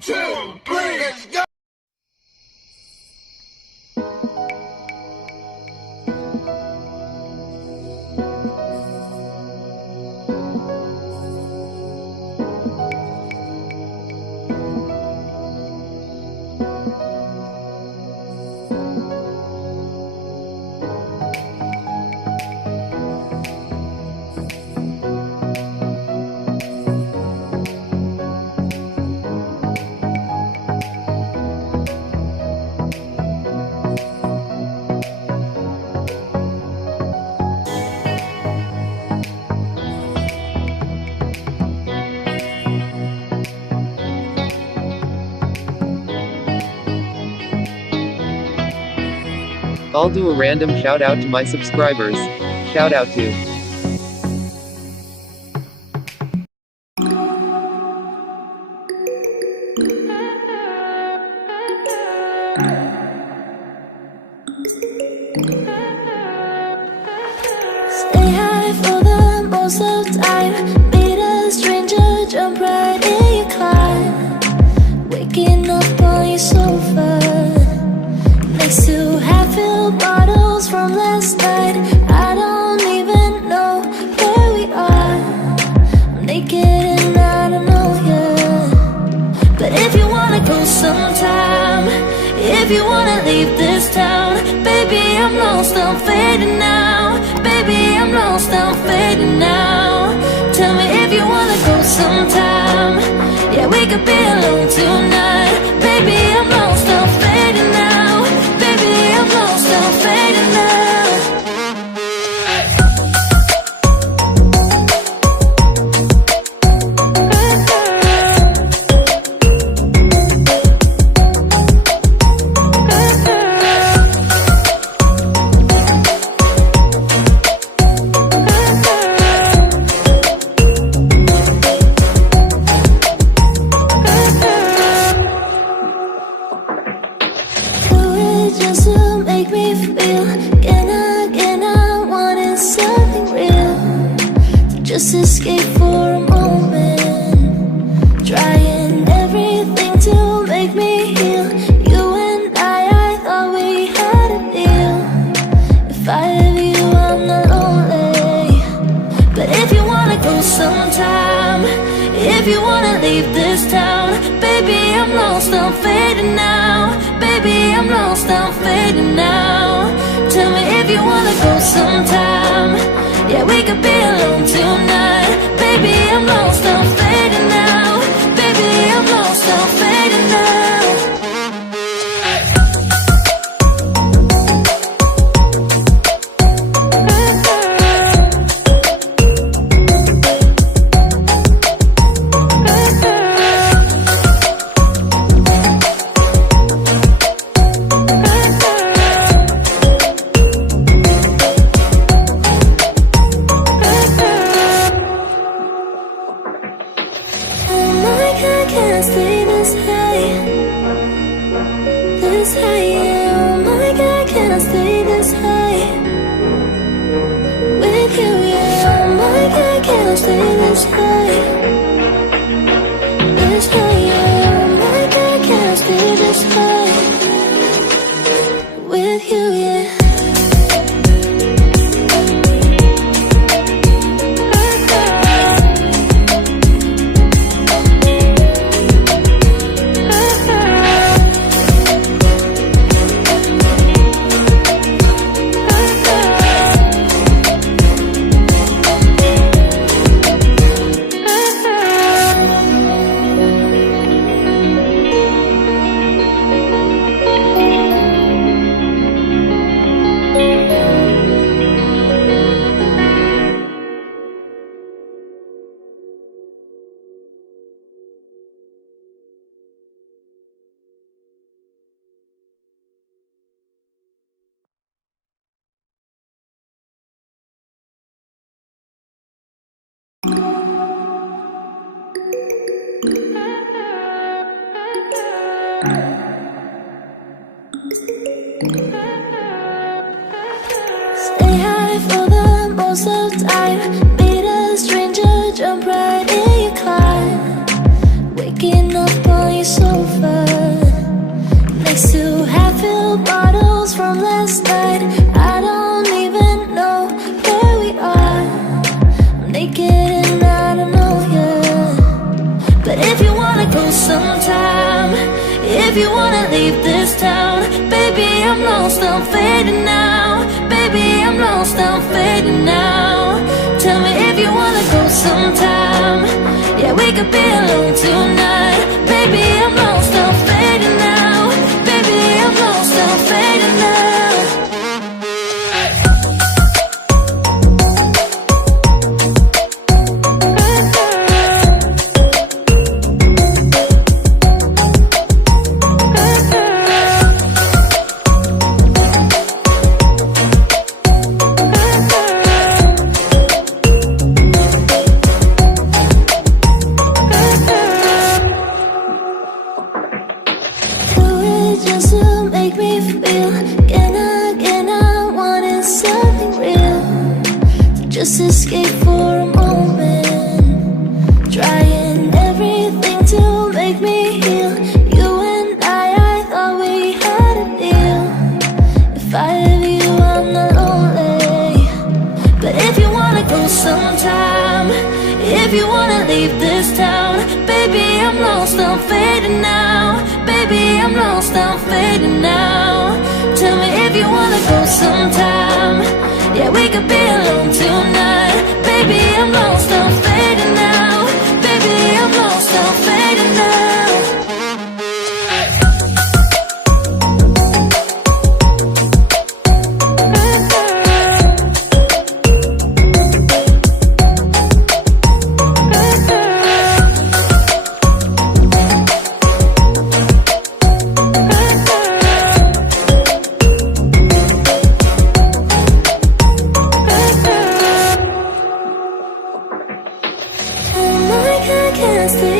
2, 3, let's go! I'll do a random shout out to my subscribers. Shout out to Stay high for the most of the time. Meet a stranger, jump right in your car. Waking up on your sofa next to half-filled bottles from last night. I don't even know where we are. I'm naked and I don't know yet. But if you wanna go sometime, if you wanna leave this town, baby, I'm lost, I'm fading now. Baby, I'm lost, I'm fading now. Tell me if you wanna go sometime. Yeah, we could be alone tonight. Baby, I'm lost, I'm fading now. Baby, I'm lost, I'm fading now. Just to make me feel again, I wanted something real to just escape for a moment, trying everything to make me heal. You and I thought we had a deal. If I have you, I'm not lonely. But if you wanna go sometime, if you wanna leave this town, baby, I'm lost, I'm fading now. Baby, I'm lost, I'm fading now. Tell me if you wanna go sometime. Yeah, we could be alone tonight. Baby, I'm lost, I'm fading now. Baby, I'm lost, I'm fading now. Can't stay this high, yeah. Oh my God, can't stay this high with you, yeah. Oh my God, can't stay this high, yeah. Oh my God, can't stay this high with you, yeah. Stay high for the most of the time. Meet a stranger, jump right in your car. Waking up on your soul. sometime. If you wanna leave this town, baby, I'm lost, I'm fading now. Baby, I'm lost, I'm fading now. Tell me if you wanna go sometime. Yeah, we could be alone tonight. Baby, I'm lost, I'm fading now. Baby, I'm lost, I'm fading now. Just to make me feel again, I wanted something real to just escape for a moment, trying everything to make me heal. You and I thought we had a deal. If I have you, I'm not lonely. But if you wanna go sometime, if you wanna leave this town, baby, I'm lost, I'm fading now. Baby, I'm lost, I'm fading now. Tell me if you wanna go sometime. Yeah, we could be alone tonight. Baby, I'm lost, I'm fading now. Baby, I'm lost, I'm fading now. Can't stay